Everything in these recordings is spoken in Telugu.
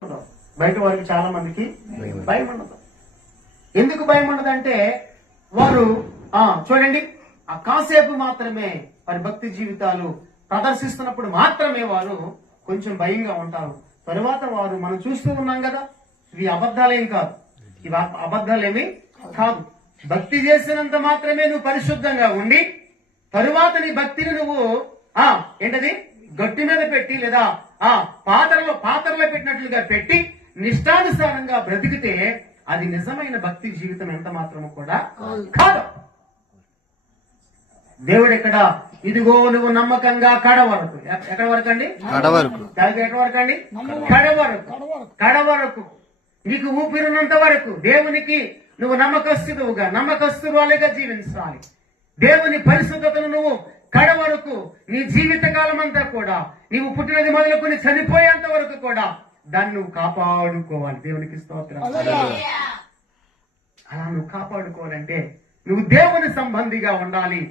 బయట వారికి చాలా మందికి భయం ఉండదు. ఎందుకు భయం ఉండదంటే వారు చూడండి ఆ కాసేపు మాత్రమే వారి భక్తి జీవితాలు ప్రదర్శిస్తున్నప్పుడు మాత్రమే వారు కొంచెం భయంగా ఉంటారు. తరువాత వారు మనం చూస్తూ ఉన్నాం కదా, ఇవి అబద్ధాలేం కాదు, ఇవి అబద్ధాలేమి కాదు. భక్తి చేసినంత మాత్రమే నువ్వు పరిశుద్ధంగా ఉండి తరువాత నీ భక్తిని నువ్వు ఏంటది గట్టి మీద పెట్టి లేదా పాత్రలో పెట్టినట్లుగా పెట్టి నిష్టానుసారంగా బ్రతికితే అది నిజమైన భక్తి జీవితం ఎంత మాత్రము కూడా కాదు. దేవుడు ఎక్కడ ఇదిగో నువ్వు నమ్మకంగా కడ వరకు, ఎక్కడ వరకు అండి? ఎక్కడ వరకు అండి? కడ వరకు నీకు ఊపిరినంత వరకు దేవునికి నువ్వు నమ్మకస్తురాలిగా జీవించాలి. దేవుని పరిశుద్ధతను నువ్వు కడ వరకు నీ జీవిత కాలం అంతా కూడా నీవు పుట్టినది మొదలుకొని చనిపోయేంత వరకు కూడా దాన్ని నువ్వు కాపాడుకోవాలి. దేవునికి స్తోత్రం. అలా నువ్వు కాపాడుకోవాలంటే నువ్వు దేవుని సంబంధిగా ఉండాలి.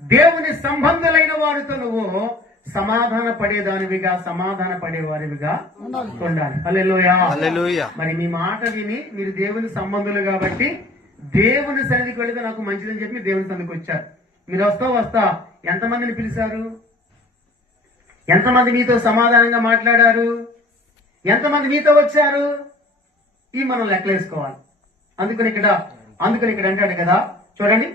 దేవుని సంబంధులైన వారితో నువ్వు సమాధాన పడేవారివిగా ఉండాలి. హల్లెలూయా. మరి మీ మాట విని మీరు దేవుని సంబంధులు కాబట్టి దేవుని సన్నిధికి వెళితే నాకు మంచిదని చెప్పి దేవుని సన్నిధికి వచ్చారు. మీరు వస్తా ఎంతమందిని పిలిచారు? ఎంతమంది మీతో సమాధానంగా మాట్లాడారు? ఎంతమంది మీతో వచ్చారు? ఇవి మనం లెక్కలేసుకోవాలి. అందుకని ఇక్కడ అంటాడు కదా, చూడండి